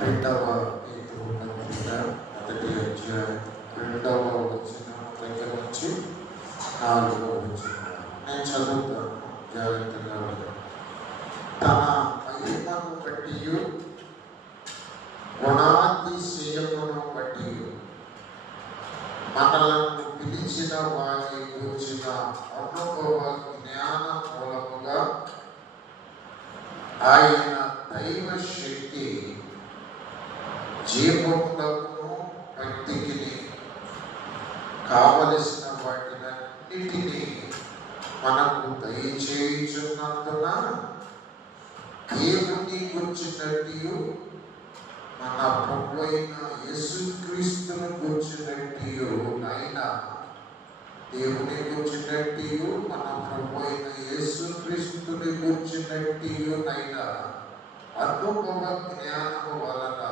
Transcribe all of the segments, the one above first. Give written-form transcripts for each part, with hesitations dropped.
రెండవ పేతురు పత్రిక మొదటి అధ్యాయం 2వ వచనం దగ్గర నుంచి 4వ వచనం నేను చదువుతాను, జాగ్రత్తగా వినండి. తన మహిమను బట్టి గుణాతిశయమును బట్టి మనలను పిలిచిన వారి గురించిన అనుభవ జ్ఞాన మూలముగా ఆయన దైవ శక్తి జీవములకు భక్తికి కావలసిన వాటినన్నిటినీ మనకు దయచేయుచున్నందున దేవుని గుర్చినట్టు మన ప్రభువైన యేసుక్రీస్తును గుర్చినట్టు అయినా దేవుని గుర్చినట్టు మన ప్రభువైన యేసుక్రీస్తుని గుర్చినట్టు అయినా అనుభవ జ్ఞానము వలన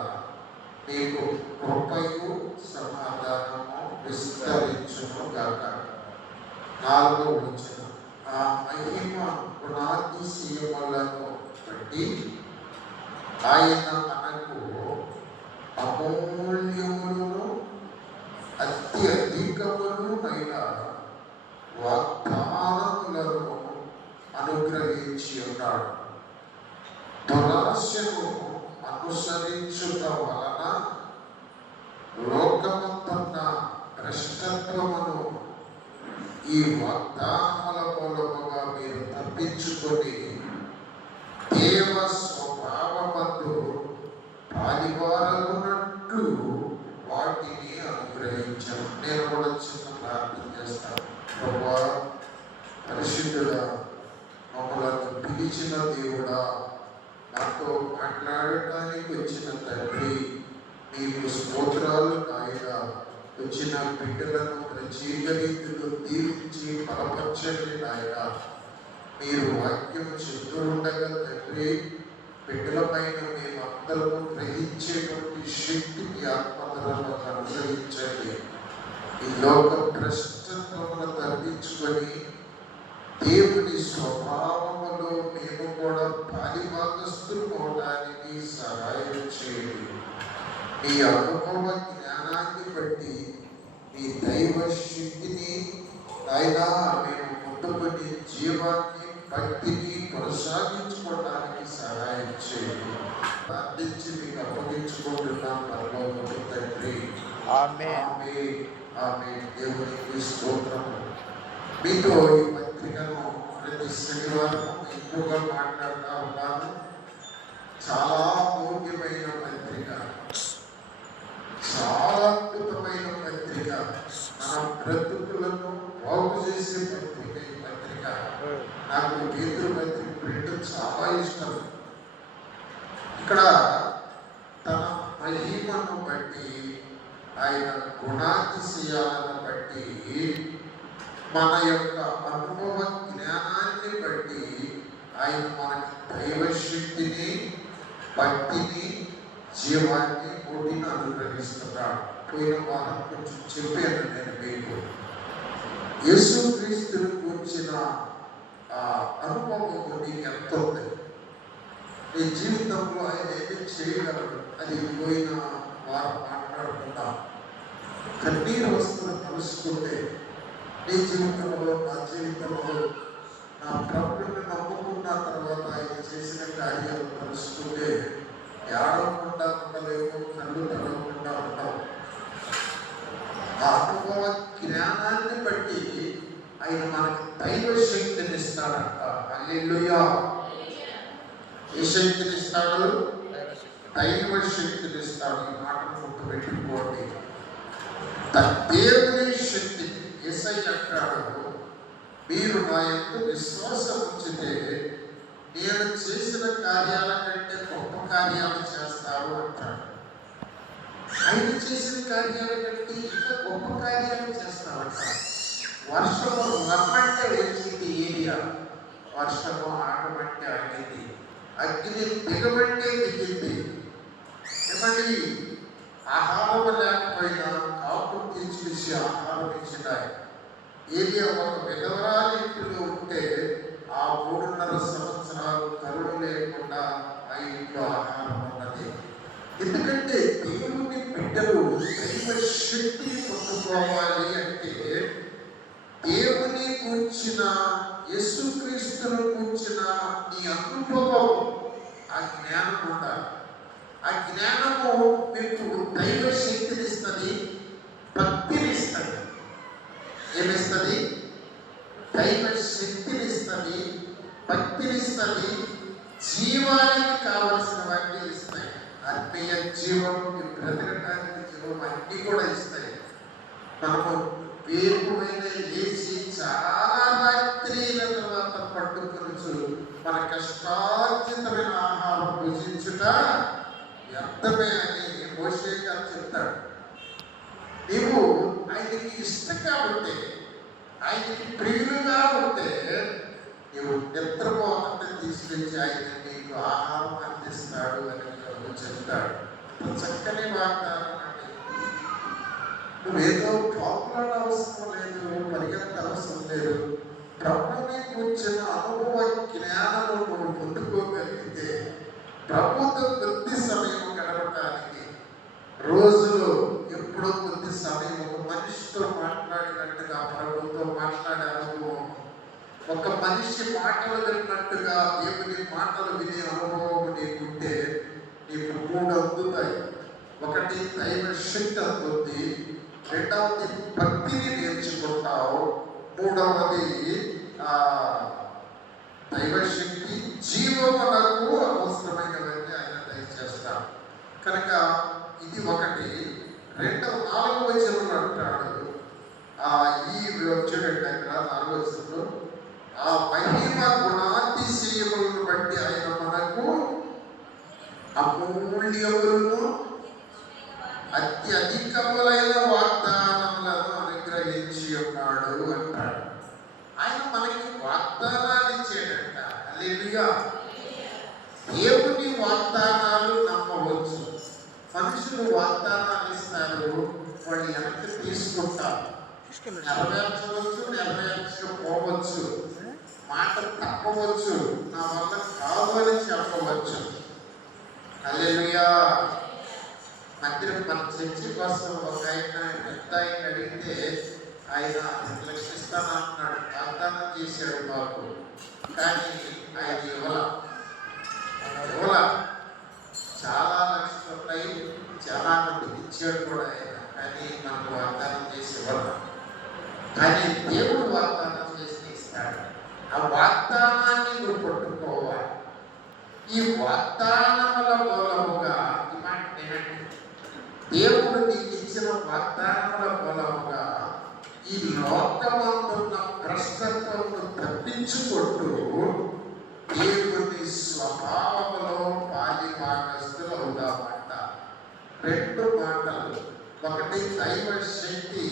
మీకు కృపయు సమాధానము విస్తరించును గాక. 4వ వచనం ఆ మహిమ గుణాతిశయములను బట్టి ఆయన మనకు అమూల్యములను అత్యధికములు అయిన వాగ్దానములను అనుగ్రహించి ఉన్నాడు. దురాశను అనుసరించుట వలన లోకమంతున్న భ్రష్టత్వమును ఈ వాగ్దానముల మూలముగా మీరు తప్పించుకొని దేవ స్వభావమందు పాలివారగునట్లు వాటిని అనుగ్రహించాను. నేను కూడా చిన్న ప్రార్థన చేస్తాను. ప్రభువా, పరిశుద్ధుడా, మమ్మల్ని పిలిచిన దేవుడా, నాతో మాట్లాడటానికి వచ్చిన తండ్రి, మీకు స్తోత్రాలు నాయన. వచ్చిన బిడ్డలను ప్రత్యేక రీతిలో దీవించి బలపరచండి నాయన. మీరు వాక్యం చెప్తూ ఉండగా తండ్రి, బిడ్డల పైన మేము అందరము గ్రహించేటువంటి శక్తిని ఆత్మధరలను అనుగ్రహించండి. ఈ లోక భ్రష్టత్వమును తప్పించుకొని దేవుని స్వభావములో మేము కూడా పాలిభాగస్తులు అవడానికి సహాయం చేయండి. మీ అనుభవ జ్ఞానాన్ని బట్టి మీ దైవ శక్తిని అయినా మేము ముందుకొని జీవాన్ని భక్తిని కొనసాగించుకోవడానికి సహాయం చేయండి. ప్రార్థించి మీకు అప్పగించుకుంటున్నాం పరలోకపు తండ్రి. ఆమేన్. ఆమేన్. దేవునికి స్తోత్రము. మీతో ఈ పత్రికను ప్రతి శనివారం ఎక్కువగా మాట్లాడుతూ ఉన్నాను. చాలా అమూల్యమైన పత్రిక, చాలా అద్భుతమైన పత్రిక, మన బ్రతుకులను బాగు చేసే పత్రిక. ఈ పత్రిక నాకు పేతురు పత్రిక ప్రింట్ చాలా ఇష్టం. ఇక్కడ తన మహిమను బట్టి, ఆయన గుణాతిశయాలను బట్టి, మన యొక్క అనుభవ జ్ఞానాన్ని బట్టి ఆయన మనకి దైవశక్తిని, భక్తిని, జీవాన్ని, కోటిని అనుగ్రహిస్తున్నాడు. పోయిన వారం కొంచెం చెప్పాను నేను మీకు. యేసుక్రీస్తుని గురించిన అనుభవం నీకు ఎంత ఉంది? నీ జీవితంలో ఆయన ఏమి చేయగలడు? అది పోయిన వారం మాట్లాడుకుందాం. కన్నీరు వస్తువులు కలుసుకుంటే నీ జీవితంలో, నా జీవితంలో, నా ప్రభువుని నమ్ముకున్న తర్వాత ఆయన చేసిన కార్యాలు కలుసుకుంటే ఏడవకుండా ఉండలేము, కళ్ళు తెరవకుండా ఉండవు. ఆ అనుభవ జ్ఞానాన్ని బట్టి ఆయన మనకి దైవ శక్తిని ఇస్తాడంట. హల్లెలూయా. ఏ శక్తిని ఇస్తాడు? దైవ శక్తిని ఇస్తాడు. ఈ మాటను గుర్తుపెట్టుకోండి. దేవుని శక్తి. యేసయ్య అంటాడు, మీరు నా యందు విశ్వాసం ఉంచితే నేను చేసిన కార్యాల కంటే గొప్ప కార్యాలు చేస్తారు అంటాడు. ఆయన చేసిన కార్యాల కంటే ఇంకా గొప్ప కార్యాలు చేస్తారంట. వర్షము రమ్మంటే వచ్చింది ఏరియా, వర్షము ఆగమంటే ఆగింది, అగ్ని దిగమంటే దిగింది. ఏమండి, ఆహారం లేకపోయినా కాపు తీర్చి ఆహారం ఇచ్చినాయి. ఏరియా ఒక విధవరాలి ఇంటిలో ఉంటే ఆ 3.5 సంవత్సరాలు కరుడు లేకుండా ఆ ఇంట్లో ఆహారం ఉన్నది. ఎందుకంటే దేవుని బిడ్డలు దైవ శక్తిని పొందుకోవాలి అంటే దేవుని కూర్చిన యేసుక్రీస్తును కూర్చిన నీ అనుభవం, ఆ జ్ఞానం ఉండాలి. ఆ జ్ఞానము మీకు దైవ శక్తిని ఇస్తుంది, భక్తిని ఇస్తుంది. ఏమిస్తుంది? దైవ శక్తిని ఇస్తుంది, భక్తిని ఇస్తుంది, జీవానికి కావలసినవన్నీ ఇస్తాయి. ఆత్మీయ జీవం, బ్రతకడానికి జీవం అన్నీ కూడా ఇస్తాయి. మనము వేరుమైన లేచి చాలా రాత్రిల తర్వాత పట్టుకొనుచు మన కష్టార్జితమైన ఆహారం భుజించుట వ్యర్థమే అని మోషే గారు చెప్తాడు. నీవు ఆయనకి ఇష్టంగా ఉంటే, ఆయనకి ప్రియులుగా ఉంటే, నీవు నిద్రపోకుండా తీసుకొచ్చి ఆయన నీకు ఆహారం అందిస్తాడు అని చెప్తాడు. చక్కని వాగ్దానం అండి. నువ్వేదో పాపులాడ అవసరం లేదు, పరిగెత్త అవసరం లేదు. ప్రభుని కూర్చున్న అనుభవ జ్ఞానము నువ్వు పొందుకోగలిగితే ప్రభుత్వం కొద్ది సమయం గడపడానికి, రోజులో ఎప్పుడో కొద్ది సమయం ఒక మనిషితో మాట్లాడినట్టుగా ప్రభుత్వం మాట్లాడే అనుభవం, ఒక మనిషి మాటలు విన్నట్టుగా దేవుని మాటలు వినే అనుభవం నీకుంటే నీకు 3 అందుతాయి. ఒకటి దైవ శక్తి అందుతుంది, రెండవది భక్తిని నేర్చుకుంటావు, మూడవది దైవశక్తి జీవమునకు అవసరమైనవన్నీ ఆయన దయచేస్తాడు. కనుక ఇది ఒకటి. 4వ వచనంలో అంటాడు, ఈ చూడండి అక్కడ 4వ వచనంలో, ఆ మహిమ గుణాతిశయములను బట్టి ఆయన మనకు అమూల్యములను అత్యధికములైన వాగ్దానములను అనుగ్రహించి ఉన్నాడు అంటాడు. ఆయన మనకి వాగ్దానాలు ఇచ్చాడంట. హల్లెలూయా. దేవుని వాగ్దానాలు నమ్మవచ్చు. మనుషులు వాగ్దానాలు ఇస్తారు, వాళ్ళు వెనక్కి తీసుకుంటారు, నెరవేర్చవచ్చు, నెరవేర్చకపోవచ్చు, మాట తప్పవచ్చు, నా వల్ల కాదు అని చెప్పవచ్చు. హల్లెలూయా. మధ్య మన చర్చి కోసం ఒక ఆయన పెద్ద ఆయన అడిగితే ఆయన నిర్లక్షిస్తానంటున్నాడు. వాగ్దానం చేశాడు మాకు, కానీ ఆయన ఇవ్వాల చాలా లక్షలు ఉన్నాయి, చాలా మందికి ఇచ్చాడు కూడా ఆయన, కానీ మనకు వాగ్దానం చేసి ఇవ్వాలి. కానీ దేవుడు వాగ్దానం చేసి ఇస్తాడు. ఆ వాగ్దానాన్ని నువ్వు పట్టుకోవాలి. ఈ వాగ్దానముల మూలముగా ఈ మాట వినండి, దేవుడు నీకు ఇచ్చిన వాగ్దానముల మూలముగా ఈ లోకమందున్న భ్రష్టత్వమును తప్పించుకుంటూ దేవుని స్వభావములో పాలి భాగస్థులు అవుదామంట. 2 మాటలు, ఒకటి దైవ శక్తి,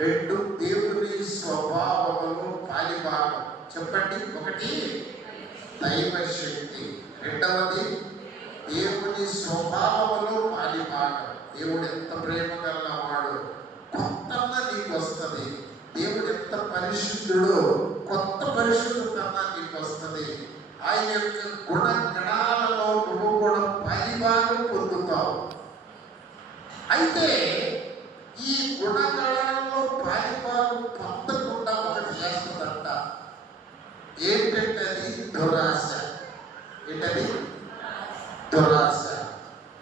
2 దేవుని స్వభావములో పాలి భాగం. చెప్పండి. ఒకటి దైవ శక్తి, రెండవది దేవుని స్వభావములో పాలి భాగం. దేవుడు ఎంత ప్రేమ గలవాడు, కొత్తగా నీకు వస్తుంది. దేవుడు ఎంత పరిశుద్ధుడో, కొత్త పరిశుద్ధత నీకు వస్తుంది. ఆయన యొక్క గుణగణాలలో నువ్వు కూడా పరిభాగం పొందుతావు. అయితే ఈ గుణగణాలలో పరిభాగం పొందకుండా ఒకటి చేస్తుందంట. ఏంటంటే అది దురాశ. ఏంటది? దురాశ.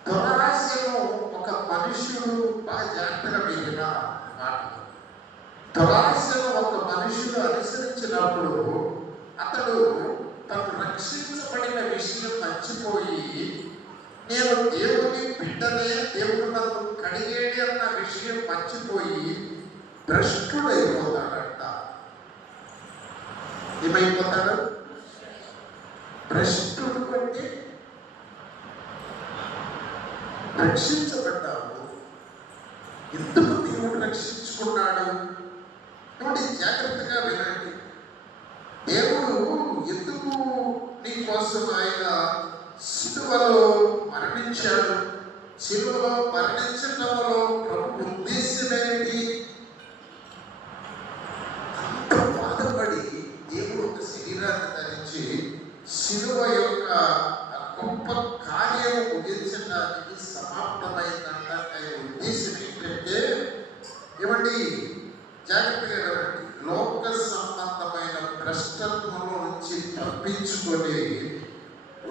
దురాశను ఒక మనుషుడు బాగా జాగ్రత్తగా విన్న మాట. దురాశను ఒక మనుషుడు అనుసరించినప్పుడు అతడు తను రక్షించబడిన విషయం మర్చిపోయి, నేను దేవుని బిడ్డనే, దేవుడు నన్ను కడిగేది అన్న విషయం మర్చిపోయి భ్రష్టుడైపోతాడంట. ఏమైపోతాడు? భ్రష్టుడు. అంటే రక్షించబడ్డావు, ఎందుకు దేవుడు రక్షించుకున్నాడు? కాబట్టి జాగ్రత్తగా వినండి. దేవుడు ఎందుకు నీ కోసం ఆయన శిలువలో మరణించాడు? శిలువలో మరణించడంలో ప్రభు ఉద్దేశం ఏంటి? అంత బాధపడి దేవుడు ఒక శరీరాన్ని ధరించి శిలువ యొక్క గొప్ప కార్యము ముగించడం రక్షించడానికి సమాప్తమైందంట. ఆయన ఉద్దేశం ఏంటంటే, ఏమండి జాగ్రత్తగా వినండి, లోక సంబంధమైన భ్రష్టత్వంలో నుంచి తప్పించుకొని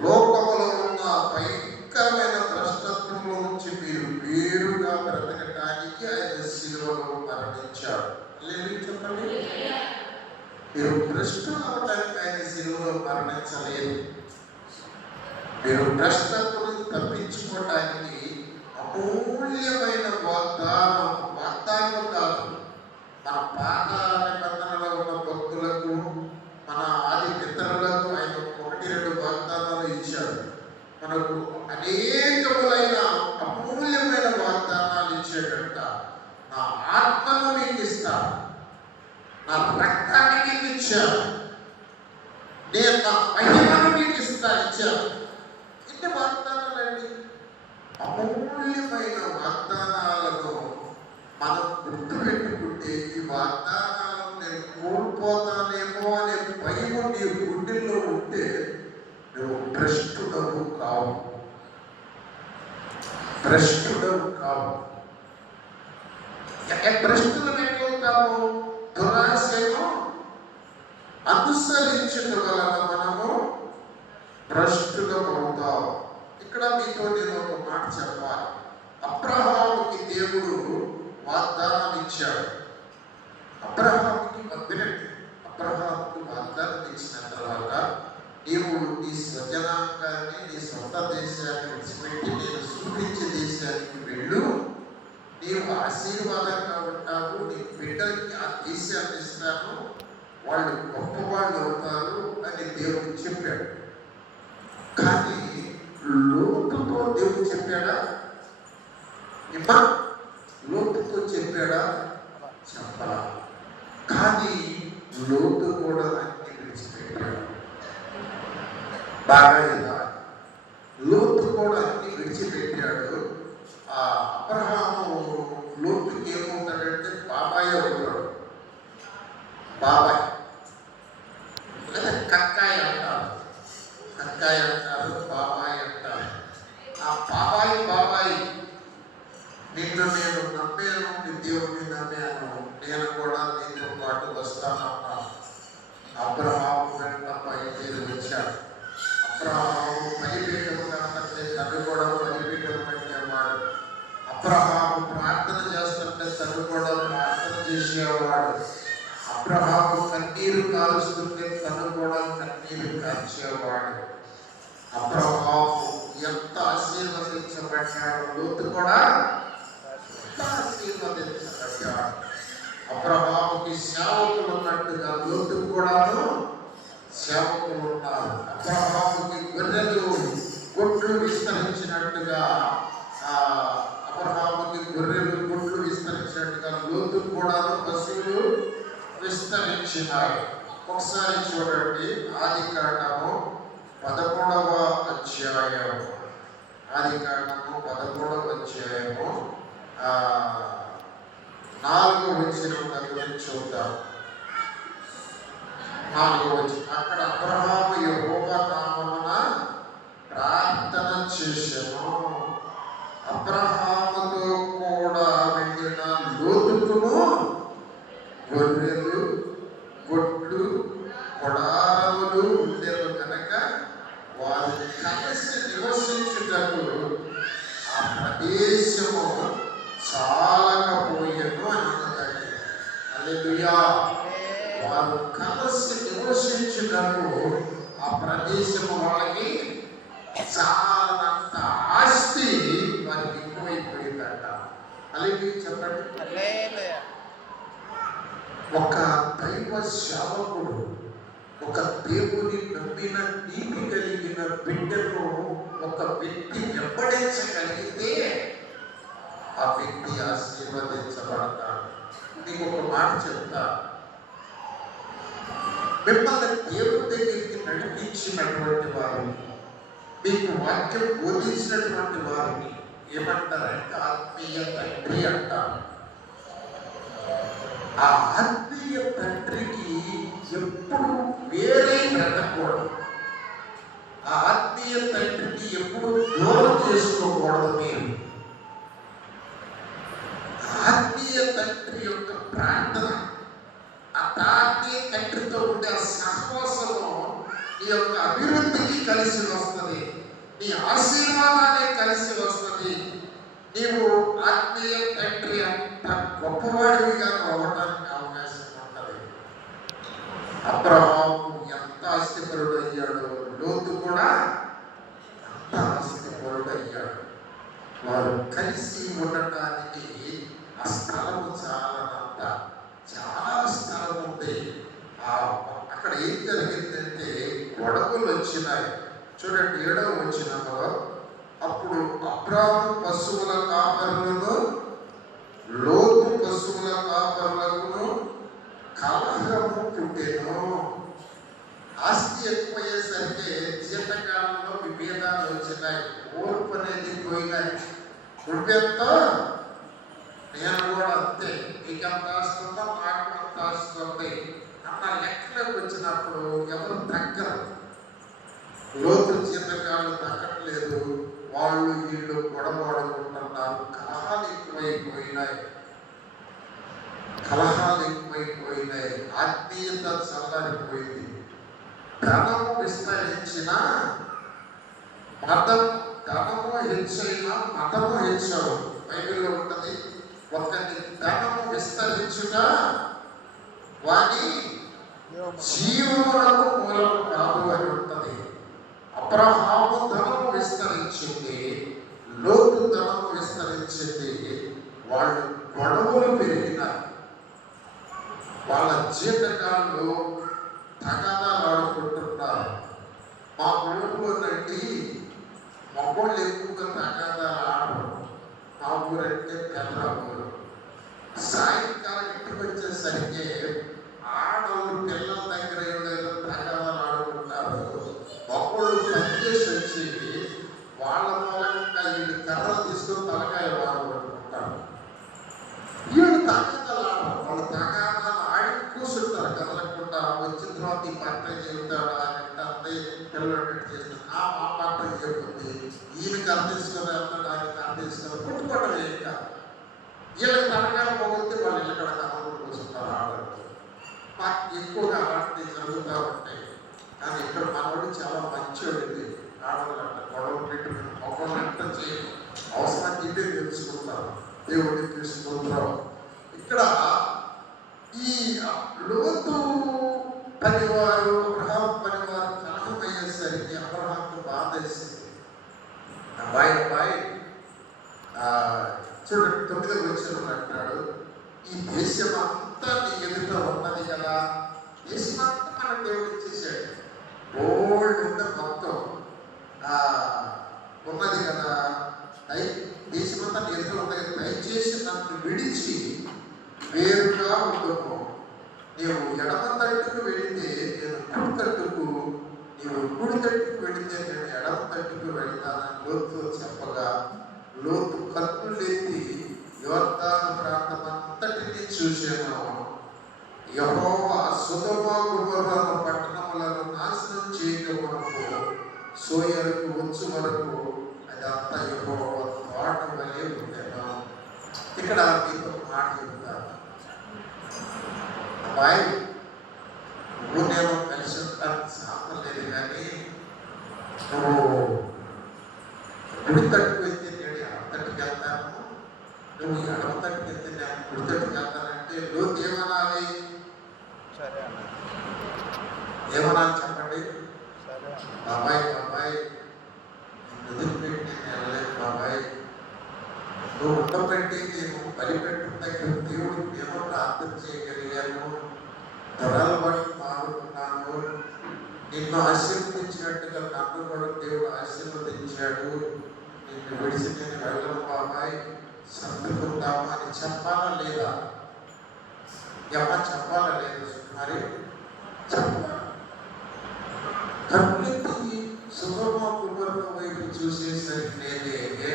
లోకములో ఉన్న భయంకరమైన భ్రష్టత్వంలో నుంచి మీరు వేరుగా బ్రతకటానికి ఆయన శిలువలో మరణించాడు. లేదు చెప్పండి, మీరు భ్రష్టులు అవడానికి ఆయన శిలువలో మరణించలేదు. మీరు భ్రష్టత్వం తప్పించుకోవటానికి అమూల్యమైన వాగ్దానం కాదు. మన పాత నిబంధనలో ఉన్న భక్తులకు, మన ఆది పితరులకు ఆయన 1-2 వాగ్దానాలు ఇచ్చాడు. మనకు అనేకములైన అమూల్యమైన వాగ్దానాలు ఇచ్చేటంట. నా ఆత్మను మీకు ఇస్తాను, నా రక్తాన్ని మీకు ఇచ్చాను, నేను నా మహిమను మీకు ఇచ్చాను. ఇన్ని వాగ్దానాలండి, అమూల్యమైన వాగ్దానాలను మనం గుర్తుపెట్టుకుంటే ఈ వాగ్దానాలను నేను కోల్పోతానేమో అనే భయం నీ గుండెల్లో ఉంటే నువ్వు భ్రష్టుడవు కావు. భ్రష్టులు ఎట్లవుతాము? దురాశను అనుసరించడం వలన మనము భ్రష్టులమవుతాం. ఇక్కడ మీతో నేను ఒక మాట చెప్పాలి. అబ్రహాముకి దేవుడు వాగ్దానం ఇచ్చాడు. అబ్రహాముకి వాగ్దానం ఇచ్చిన తర్వాత, నీవు నీ స్వజనాంగాన్ని, నీ సొంత దేశాన్ని విడిచిపెట్టి నేను చూపించే దేశానికి వెళ్ళు, నీవు ఆశీర్వాదంగా ఉంటావు, నీ బిడ్డలకి ఆ దేశాన్ని ఇస్తాను, వాళ్ళు గొప్పవాళ్ళు అవుతారు అని దేవుడు చెప్పాడు. కానీ లోతుతో దేవుడు చెప్పాడా? లోతుతో చెప్పాడా? చెప్పాలా? కానీ లోతు కూడా అన్ని విడిచిపెట్టాడు. బాగా లోతు కూడా అన్ని విడిచిపెట్టాడు. ఆ అబ్రహాము లోతుకి ఏమవుతాడంటే బాబాయ్ అవుతాడు. బాబాయ్ లేదా కక్కాయ అంటారు, బాబాయ్ అంటారు. ఆ బాబాయ్ నిన్ను నేను నమ్మాను, నీ దేవుడిని నమ్మాను, నేను కూడా నీతో పాటు వస్తానన్నాను. అబ్రహాము వెంట బయలుదేరి వచ్చాడు. అబ్రహాము బలిపీఠం కనపడితే తను కూడా బలిపీఠం పెట్టేవాడు. అబ్రహాము ప్రార్థన చేస్తుంటే తను కూడా ప్రార్థన చేసేవాడు. అబ్రహాము కన్నీరు కాలుస్తుంటే తను కూడా కన్నీరు కార్చేవాడు. అబ్రహాము ఎంత ఆశీర్వదించబడ్డాడు, లోతు కూడా ఆశీర్వదించబడ్డాడు. అబ్రహాముకి సేవకులు ఉన్నట్టుగా లోతు కూడాను సేవకులు ఉన్నారు. అబ్రహాముకి గొర్రెలు గొడ్లు విస్తరించినట్టుగా, అబ్రహాముకి గొర్రెలు గొడ్లు విస్తరించినట్టుగా లోతు కూడాను పశువులు విస్తరించినాయి. ఒకసారి చూడండి, ఆదికాండము 13వ అధ్యాయము, ఆదికాండము 13వ అధ్యాయము 4వ వచనం దగ్గర చూద్దాం. 4వ వచనం, అక్కడ అబ్రహాము యెహోవా నామమున ప్రార్థన చేసెను. అబ్రహాముతో కూడా వెళ్ళిన లోతుకును గొర్రెలు గొడ్లు కొడారములు ఉండేవి కనుక వారు కలిసి నివసించుటకు ఆ ప్రదేశము చాలకపోయెను అన్నదండి. హల్లెలూయా. వారు కలిసి నివసించుటకు ఆ ప్రదేశము వాళ్ళకి చాలంత ఆస్తి వారికి ఎక్కువైపోయిందంట. హల్లెలూయా చెప్పండి. ఒక దైవ సేవకుడు, ఒక దేవుని నమ్మిన నీతి కలిగిన బిడ్డను ఒక వ్యక్తి వెంబడించగలిగితే ఆ వ్యక్తి ఆశీర్వదించబడతాడు. మీకు ఒక మాట చెప్తా, మిమ్మల్ని దేవుని దగ్గరికి నడిపించినటువంటి వారిని, మీకు వాక్యం బోధించినటువంటి వారిని ఏమంటారంటే ఆత్మీయ తండ్రి అంటారు. ఆ ఆత్మీయ తండ్రికి ఎప్పుడు వేరే బ్రతకూడదు. ఆ ఆత్మీయ తండ్రిని ఎప్పుడు దూరం చేసుకోకూడదు. మీరు ఆత్మీయ తండ్రి యొక్క ప్రార్థన, ఆ ఆత్మీయ తండ్రితో ఉండే సహవాసము నీ యొక్క అభివృద్ధికి కలిసి వస్తుంది, నీ ఆశీర్వాదాన్ని కలిసి వస్తుంది. నీవు ఆత్మీయ తండ్రి అంత గొప్పవాడివిగా అవ్వడానికి అవకాశం ఉంటుంది. అబ్రహాము ఎంత ఆస్తిపరుడు అయ్యాడు, లోతు కూడా అంత ఆస్తిపరుడు అయ్యాడు. వారు కలిసి ఉండటానికి ఆ స్థలము చాలా స్థలం ఉంది. అక్కడ ఏం జరిగిందంటే గొడవలు వచ్చినాయి. చూడండి 7వ వచనంలో, అప్పుడు అబ్రాము పశువుల కాపరులను లోతు పశువుల కాపరులకు కలహము పుట్టెను. ఆస్తి ఎక్కువయ్యేసరికి జీతకాలంలో విభేదాలు వచ్చినాయి, ఓర్పు అనేది పోయినాయి. నువ్వెంతో నేను కూడా అంతే, నీకెంత ఆస్తుందో నాకు అంత ఆస్తుంది అన్న లెక్కలకు వచ్చినప్పుడు ఎవరు తగ్గరు. లోతు జీతకాలు తగ్గట్లేదు, వాళ్ళు వీళ్ళు గొడవడుకుంటున్నారు. కలహాలు ఎక్కువైపోయినాయి. ఆత్మీయత చల్లారిపోయింది. ధనము విస్తరించిన ధనము హెచ్చైనా మతము హెచ్చవు. బైబిల్లో ఉంటుంది, ఒకరి ధనము విస్తరించుట వాని జీవమునకు మూలము కాదు అని ఉంటుంది. అబ్రహాము ధనము విస్తరించింది, లోతు ధనము విస్తరించింది. వాళ్ళు గొడవలు పెరిగినారు. వాళ్ళ జీతకాలు తగాదాలు ఆడుకుంటున్నారు. మా ఊళ్ళో నండి మగోళ్ళు ఎక్కువగా తగాదాలు ఆడరు. మా ఊరంటే పెద్ద ఊరు. సాయంకాలం ఇంటికి వచ్చేసరికి ఆడవాళ్ళు పిల్లల దగ్గర ఏదో తగాదాలు ఆడుకుంటారు. మగోళ్ళు పనిచేసి వచ్చి వాళ్ళ మూలంగా వీళ్ళు కర్రలు తీసుకొని తలకాయ వాడుకుంటారు. వీళ్ళు తగాదాలు ఆడరు. వాళ్ళు తగాదాలు ఆడి కూర్చుంటారు కదలకుండా. వచ్చిన తర్వాత ఈ పంట చెబుతాడా అంటే పిల్లలు చేస్తారు. ఆ పంట చెబుతుంది, ఈయనకి అర్థం తీసుకొని వెళ్తాడు, ఆయనకి అర్థం తీసుకొని పుట్టుకోవడం ఇంకా వీళ్ళకి తనకాలు పోతే వాళ్ళు ఇక్కడ కథలు కూర్చుంటారు. ఆడరు. మాకు ఎక్కువగా అలాంటివి జరుగుతూ ఉంటాయి. కానీ ఇక్కడ మనవాడు చాలా మంచివాడి. ఆడవాళ్ళు అంట గొడవలు పెట్టుకుని మొక్కలు అంట చేయ అవసరానికి ఇదే తెలుసుకుంటారు. దేవుడిని తీసుకుంటారు. ఇక్కడ ఈ లోతు పనివారు అబ్రహాం పనివారు కలహమయ్యేసరికి అబ్రహాంకు బాధ వేసింది. అబ్బాయి చూడండి 9వ వచనం అంటాడు, ఈ దేశం అంతా నీ ఎదుట ఉన్నది కదా. దేశం అంతా మన దేవుడు ఇచ్చేసాడు. ఓల్డ్ ఉంటే మొత్తం ఉన్నది కదా. దేశం అంతా నీ ఎదుట ఉన్నది కదా. దయచేసి నన్ను విడిచి వేరుగా ఉండము. నీవు ఎడమ తట్టుకు వెళితే నేను కుడి తట్టుకు, నీవు కుడి తట్టుకు వెళితే నేను ఎడమ తట్టుకు వెళ్తానని లోతు చెప్పగా, లోతు కన్నులెత్తి యోర్దాను ప్రాంతమంతటిని చూశాను. యెహోవా సొదొమ గొమొర్రా పట్టణములను నాశనం చేయకమునకు సోయరుకు వచ్చు వరకు అదంతా యెహోవా తోట వలె ఉండెను. ఇక్కడ మీకు మాట చెప్తాను. అబ్బాయి, నువ్వు నేను కలిసి ఉంటాను సాపలేదు, కానీ నువ్వు కుడి తట్టుకు వెళ్తే నేను ఎడమ తట్టుకు వెళ్తాను, నువ్వు ఎడమ తట్టుకు వెళ్తే నేను కుడి తట్టుకు వెళ్తానంటే లోతు ఏమనాలి? ఏమనాలి చెప్పండి? బాబాయ్ వదిలిపెట్టి నేను వెళ్ళలేదు బాబాయ్, నువ్వు ఉండబెట్టి నేను బలిపెట్టిన దగ్గర దేవుడు ఏమో ప్రార్థన చేయగలిగాను, తరాల బట్టి మారుతున్నాను, నిన్ను ఆశీర్వదించినట్టుగా నన్ను కూడా దేవుడు ఆశీర్వదించాడు, నిన్ను విడిచి నేను వెళ్ళను బాబాయ్, సర్దుకుందామా అని చెప్పాలా లేదా? చెప్పాలా లేదు? మరి చెప్పాలి. కన్నెత్తి సొదొమ గొమొర్రా వైపు చూసేసరికి నేనే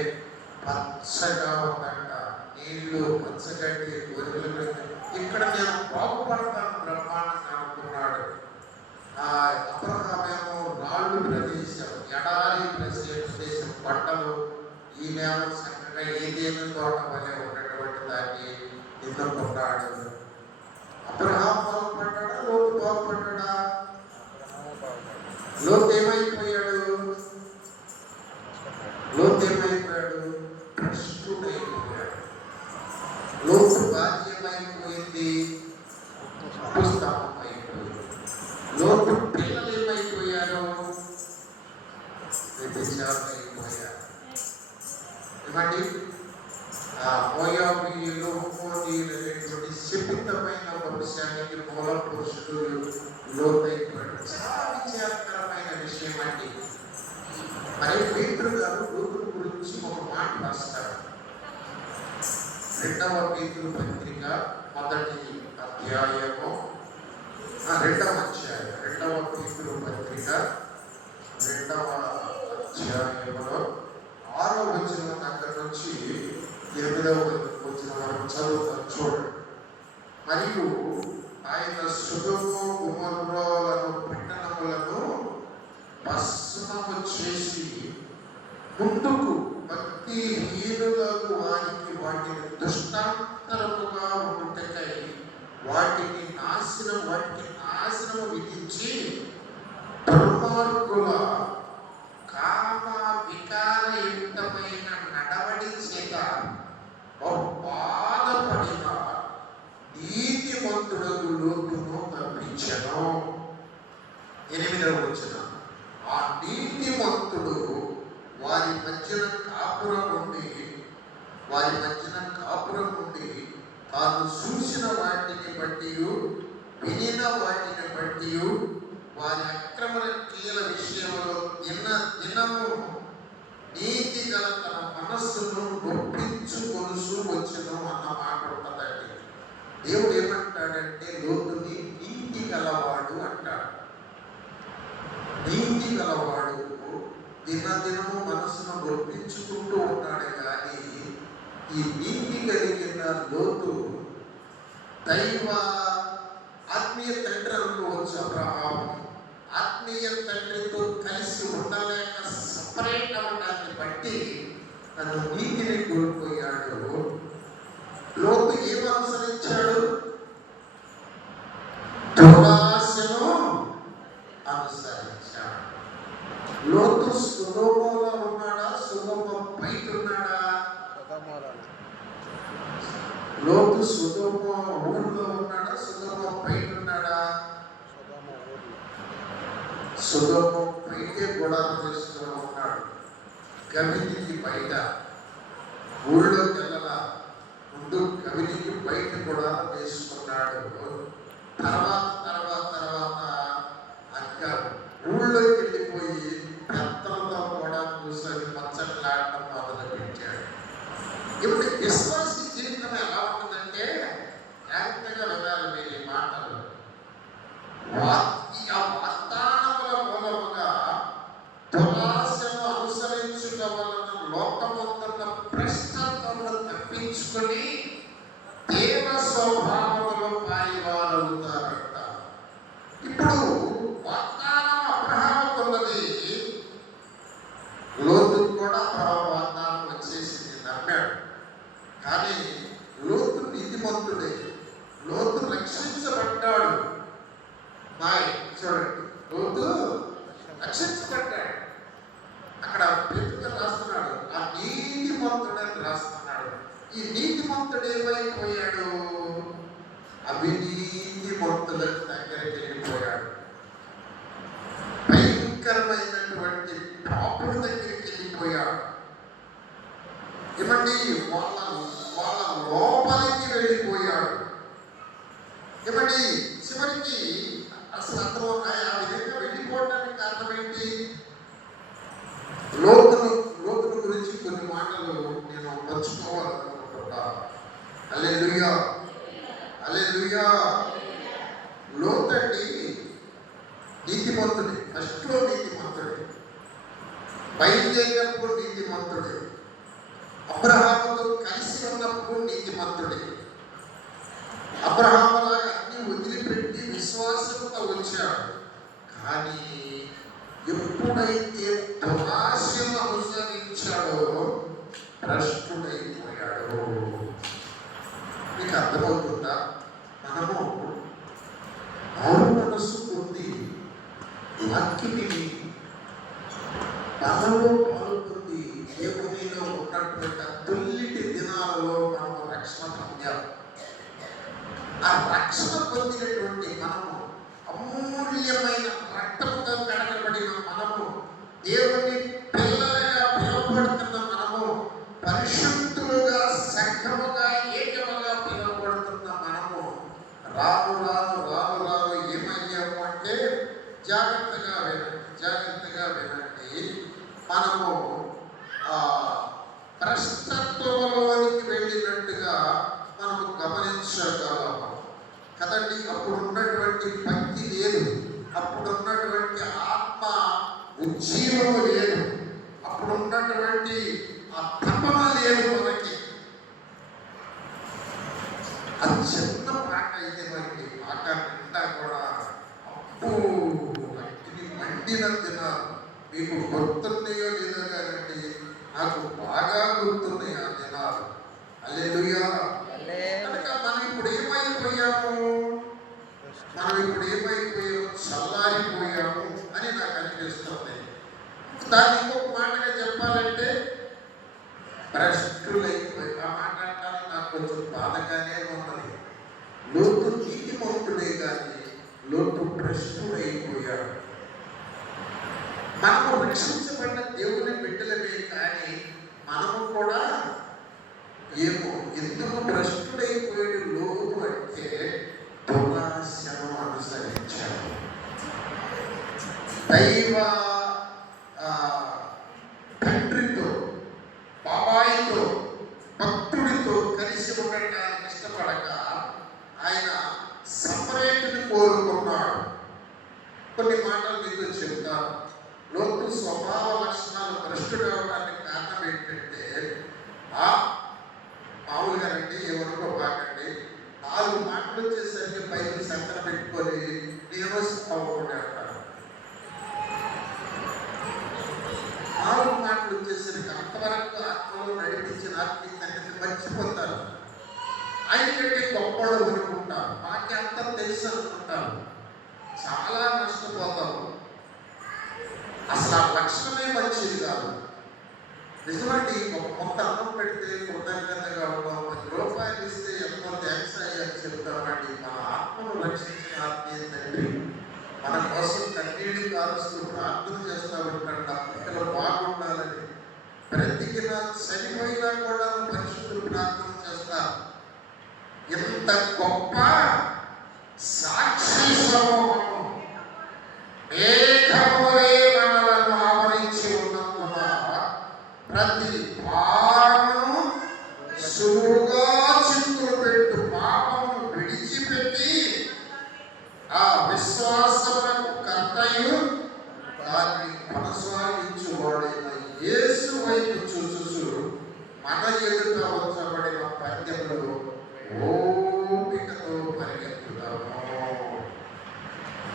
పచ్చగా ఉందంట, నీళ్లు పచ్చగడ్డి గొర్రెలు. ఇక్కడ నేను బాగుపడతాను బ్రహ్మాండంగా అనుకున్నాడు. అబ్రహామేమో రాళ్ళు ప్రదేశం, ఎడారి ప్రదేశం ఈయనేమో చక్కగా ఏదేమి తోట వలె ఉన్నటువంటి దాన్ని ఎన్నుకున్నాడు. అబ్రహాము బాగుపడ్డా, లోతు బాగుపడ్డా? లోతు ఏమైపోయాడు? లోతు ఏమైపోయాడు? భ్రష్టుడైపోయాడు. లోతు బాధ్యమైపోయింది, పుస్తకం అయిపోయింది. లోతు పిల్లలు ఏమైపోయారు? వ్యభిచారులు అయిపోయారు. ఏమండి? ఆ మోయాబీయులు, అమ్మోనీయులు అనేటువంటి శపితమైన వంశానికి మూల పురుషుడు లోతైపోయాడు. చాలా విచారకరమైన విషయం అండి. మరి పేతురు గారు లోతు గురించి ఒక మాట రాస్తారు. 2వ పేతురు పత్రిక 1వ అధ్యాయము 2వ అధ్యాయం 2వ పేతురు పత్రిక 2వ అధ్యాయంలో 6వ వచనం దగ్గర నుంచి 8వ వచనం వరకు చదువుతారు, చూడండి. మరియు ఆయన సొదొమ గొమొర్రాలను పట్టణములను భస్మము చేసి ముందుకు భక్తిహీనులకు వారికి వాటిని దృష్టాంతరముగా ఉండుటకై వాటికి నాశనము విధించి దుర్మార్గుల కామ వికారయుక్తమైన నడవడి చేత బాధపడిన నీతిమంతుడకు లోతును తప్పించెను. 8వ వచనం. ఆ నీతిమంతుడు వారి మధ్యన కాపురం నుండి తాను చూసిన వాటిని బట్టి వినిన వాటిని బట్టి వారి అక్రమ క్రియల విషయంలో దినము నీతి గల తన మనస్సును నొప్పించుకొనుచు వచ్చును అన్న మాట ఉంటుందండి. దేవుడు ఏమంటాడంటే లోతుని నీతి గలవాడు అంటాడు. నీతి గలవాడు దినదినము మనసును నొప్పించుకుంటూ ఉంటాడు. కానీ ఈ నీతి కలిగిన లోతు దైవ ఆత్మీయ తండ్రి అనుకోవచ్చు. అబ్రహాము ఆత్మీయ తండ్రితో కలిసి ఉండలేక సపరేట్ అవడాన్ని బట్టి తను నీతిని కోల్పోయాడు. లోతు ఏమనుసరించాడు? దురాశను అనుసరించాడు. లోతు సొదొమలో ఉన్నాడా? సొదొమ బయట ఉన్నాడా? లోతు సొదొమ ఊళ్ళో ఉన్నాడా? సొదొమ బయట ఉన్నాడా? సొదొమ బయటే గుడారం వేసుకుని ఉన్నాడు. గవినికి బయట, ఊళ్ళోకి వెళ్ళలా, ముందు గవినికి బయట గుడారం వేసుకున్నాడు. తర్వాత అక్క ఊళ్ళోకి వెళ్ళిపోయి పెద్దలతో కూడా కూర్చొని పచ్చట్లాడటం మొదలు పెట్టాడు. ఇప్పుడు విశ్వాసీ జీవితం ఎలా ఉంటుందంటే, జాగ్రత్తగా వినాలి మీరు ఈ మాటలు. ఆ వాగ్దానముల మూలముగా దురాశను అనుసరించుట వలన లోకమందున్న భ్రష్టత్వమును తప్పించుకొని దేవ స్వభావములో పాయివారవుతారట. ఇప్పుడు వాగ్దానం అబ్రహాముకున్నది, లోతుకు కూడా వాగ్దానం వచ్చేసింది, నమ్మాడు. కానీ లోతు నీతిమంతుడే, లోతు రక్షించబడ్డాడు. చూడండి, లోతు రక్షించబడ్డాడు. అక్కడ పేతురు రాస్తున్నాడు, ఆ నీతిమంతుడని రాస్తున్నాడు. ఈ నీతిమంతుడు ఏమైపోయాడు? అవినీతిమంతుల దగ్గరికి వెళ్ళిపోయాడు. భయంకరమైనటువంటి పాపుల దగ్గరికి వెళ్ళిపోయాడు. ఏమండి? వాళ్ళ లోపలికి వెళ్ళిపోయాడు. ఏమండి? చివరికి అసలు అతను ఆ విధంగా వెళ్ళిపోవడానికి కారణం ఏంటి? లోతును గురించి కొన్ని మాటలు నేను పంచుకోవాలనుకుంటున్నా. హల్లెలూయా, హల్లెలూయా. లోతండి నీతిమంతుడే, ఫస్ట్లో నీతిమంతుడే, బయలుదేరినప్పుడు నీతిమంతుడే, అబ్రహాముతో కలిసి ఉన్నప్పుడు నీతిమంతుడే. అబ్రహాములాగా అన్ని వదిలిపెట్టి విశ్వాసంతో వచ్చాడు. కానీ ఎప్పుడైతే దురాశను అనుసరించాడో భ్రష్టుడైపోయాడు. మీకు అర్థమవుతుందా? మనము మారు మనస్సు పొంది వాక్యని బలలో పాల్గొంది దేవునిలో ఉన్నటువంటి తొల్లిటి దినాలలో మనము రక్షణ పొందాము. ఆ రక్షణ పొందినటువంటి మనము అమూల్యమైన రక్తముతో కడగబడిన మనము, దేవుని పిల్లలుగా పిలువబడుతున్న మనము, పరిశుద్ధులుగా సంఘముగా ఏకముగా పిలువబడుతున్న మనము రాను రాను రాను రాను ఏమయ్యాము అంటే, జాగ్రత్తగా వినండి, మనము భ్రష్టత్వంలోనికి వెళ్ళినట్టుగా మనము గమనించగలము కదండి. అప్పుడు ఉన్నటువంటి భక్తి లేదు, అప్పుడు ఉన్నటువంటి ఆత్మ ఉజ్జీవము లేదు, అప్పుడు ఉన్నటువంటి ఆ తపన లేదు మనకి. అది చిన్న పాట అయితే మనకి పాట నిండా కూడా అప్పు అగ్ని మండిన దినాలు మీకు గుర్తున్నాయో లేదో కానండి, నాకు బాగా గుర్తున్నాయి ఆ దినాలు. హల్లెలూయా. కనుక మనం ఇప్పుడు ఏమైపోయాము చల్లారిపోయాము అని నాకు అనిపిస్తుంది. దాన్ని ఇంకొక మాటగా చెప్పాలంటే భ్రష్టులైపోయి, ఆ మాట అంటానికి నాకు కొంచెం బాధగానే ఉన్నది. లోతు నీతిమంతుడే కానీ లోతు భ్రష్టుడైపోయాడు. మనము రక్షించబడిన దేవుని బిడ్డలమే కానీ మనము కూడా ఏమో ఎందుకు భ్రష్టుడైపోయాడు లోతు అంటే దురాశను అనుసరించాడు. దైవ తండ్రితో, బాబాయితో, భక్తుడితో కలిసి ఉండటానికి ఇష్టపడక ఆయన సపరేట్ని కోరుకున్నాడు. కొన్ని మాటలు మీతో చెప్తాను. లోతు స్వభావ లక్షణాలు భ్రష్టుడు అవడానికి కారణం ఏంటంటే, మామూలుగా రండి ఎవరికో బాగండి 4 మాటలు వచ్చేసరికి బైబిల్ సంకన పెట్టుకొని నేను అవ్వకుండా అంటారు. 4 మాటలు వచ్చేసరికి అంతవరకు ఆత్మలో నడిపించిన ఆత్మీయ సంగతి మర్చిపోతారు. ఆయన కంటే గొప్పలు అనుకుంటారు, మాకే అంతా తెలుసు అనుకుంటారు. చాలా నష్టపోతాము. అసలు ఆ లక్షణమే మంచిది కాదు. నిజమండి, ఒక మొత్తం అన్నం పెడితే కృతజ్ఞతగా ఉన్నాం, 10 రూపాయలు ఇస్తే ఎంతో థ్యాంక్స్ అయ్యాలని చెప్తామండి. మన ఆత్మను రక్షించిన ఆత్మీయ తండ్రి మన కోసం కన్నీళ్ళు కారుస్తూ ప్రార్థన చేస్తూ ఉంటాడు. నా పిల్లలు బాగుండాలని, బ్రతికినా చనిపోయినా కూడా పరిశుద్ధులు ప్రార్థన చేస్తారు. ఇంత గొప్ప సాక్షి సమూహము మేఘములే మనలను ఆవరించి ఉన్నందున ప్రతి భారమును సులువుగా చింతలు పెట్టు పాపమును విడిచిపెట్టి ఆ విశ్వాసమునకు కర్తయు దాన్ని కొనసాగించువాడైన యేసు వైపు చూచు మన ఎదుట ఉంచబడిన పద్యములు ఓపికతో పరిగెత్తుతాము.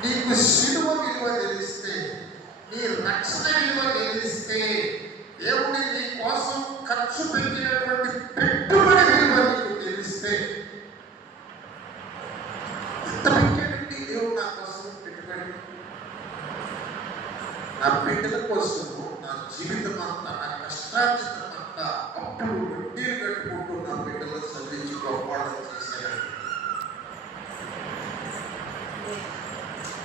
నీకు శిలువ విలువ తెలిస్తే, నీ రక్షణ విలువ తెలిస్తే, దేవుడి నీ కోసం ఖర్చు పెట్టినటువంటి పెట్టుబడి విలువ నీకు తెలిస్తే, ఎంత పెట్టాడండి దేవుడు నా కోసం పెట్టుబడి. నా బిడ్డల కోసము నా జీవితం అంతా, నా కష్టార్జితం అంతా అప్పుడు వడ్డీలు కట్టుకుంటూ నా బిడ్డలను చదివించి గొప్పవాళ్ళని చేశాడు.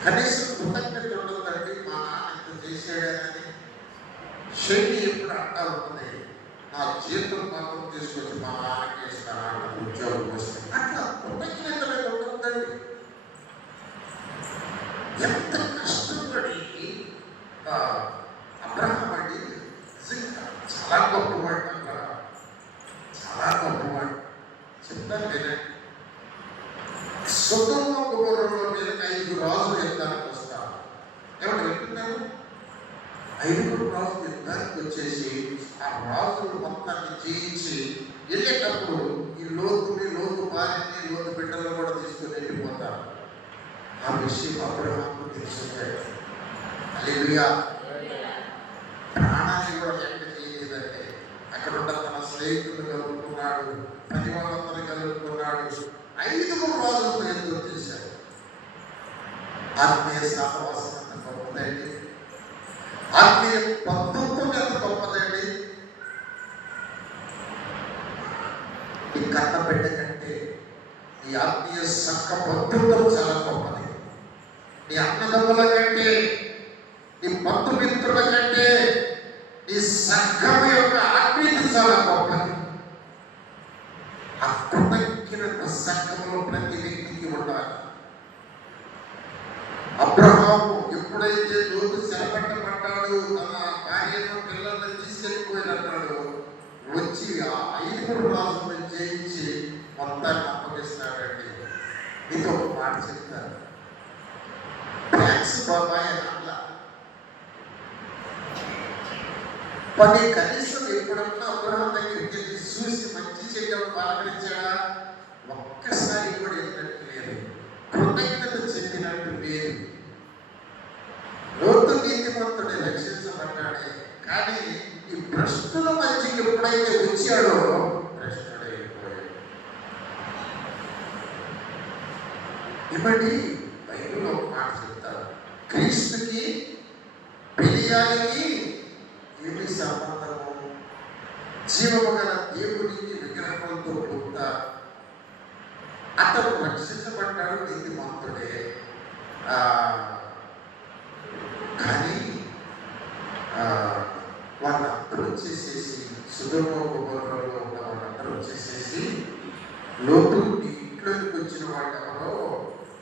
కనీసం కృతజ్ఞత ఉండదండి, మా నాన్న ఇంత చేశాడని. శైలి ఎప్పుడు అంటా ఉంటుంది, నా జీవితం మాత్రం తీసుకొచ్చి మా నాన్నకి ఇస్తాను, ఉద్యోగం వస్తుంది. అట్లా కృతజ్ఞత ఉంటుందండి. ఎంత కష్టపడి అబ్రహం అండి నిజంగా చాలా గొప్పవాడు, చాలా గొప్పవాడు. చెప్తాను వినండి. సొదొమ గొమొర్రా మీదకి 5 రాజులు యుద్ధానికి వస్తారు. ఏమంటే వింటున్నారు? 5 రాజులు యుద్ధానికి వచ్చేసి ఆ రాజులు మొత్తాన్ని జయించి వెళ్ళేటప్పుడు ఈ లోతు భార్యని, లోతు బిడ్డలను కూడా తీసుకుని వెళ్ళిపోతారు. ఆ విషయం అబ్రహాముకు తెలిసిపోయాడు. హల్లెలూయా. ప్రాణాన్ని కూడా లెక్క చేయలేదంటే అక్కడ ఉన్న తన స్నేహితులు కలుపుకున్నాడు, పని వాళ్ళందరూ కలుపుకున్నాడు. 5 రోజులతో ఎంతో చేశాడు. ఆత్మీయ సహవాసం ఎంత గొప్పదండి, ఆత్మీయ బంధుత్వం ఎంత గొప్పదండి. ఈ కన్న బిడ్డ కంటే ఈ ఆత్మీయ సంఘ బంధుత్వం చాలా గొప్పది. నీ అన్నదమ్ముల కంటే, నీ బంధుమిత్రుల కంటే నీ సంఘం యొక్క ఆత్మీయత చాలా గొప్పది. ఆ కృతజ్ఞత సంఘంలో ప్రతి వ్యక్తికి ఉండాలి. అబ్రహాము ఎప్పుడైతే లోతు చెరపట్టబడ్డాడు, తన భార్యను పిల్లలను తీసుకెళ్ళిపోయినన్నాడు, వచ్చి ఆ 5 రాజులను జయించి మొత్తాన్ని అప్పగిస్తాడండి. మీతో ఒక మాట చెప్తాను, థ్యాంక్స్ బాబాయ్ అట్లా పని కనీసం ఎప్పుడన్నా అబ్రహాం దగ్గరికి వెళ్ళి చూసి మంచి చేయడం పలకరించాడా? ఒక్కసారి కూడా వెళ్ళినట్టు లేదు, కృతజ్ఞత చెప్పినట్టు లేదు. లోతు నీతిమంతుడే, రక్షించబడ్డాడే, కానీ ఈ భ్రష్టుల మధ్యకి ఎప్పుడైతే వచ్చాడో భ్రష్టుడైపోయాడు. ఇప్పటి బైబిల్లో ఒక మాట చెప్తారు, క్రీస్తుకి బిలియానికి ఏమి సంబంధము? జీవము గల దేవునికి విగ్రహంతో పుట్ట. అతను రక్షించబడ్డాడు, నీతిమంతుడే. కానీ వాళ్ళందరూ వచ్చేసేసి, సుధర్మోపరంలో ఉన్న వాళ్ళందరూ వచ్చేసేసి, లోతు నీ ఇంట్లోకి వచ్చిన వాళ్ళు ఎవరో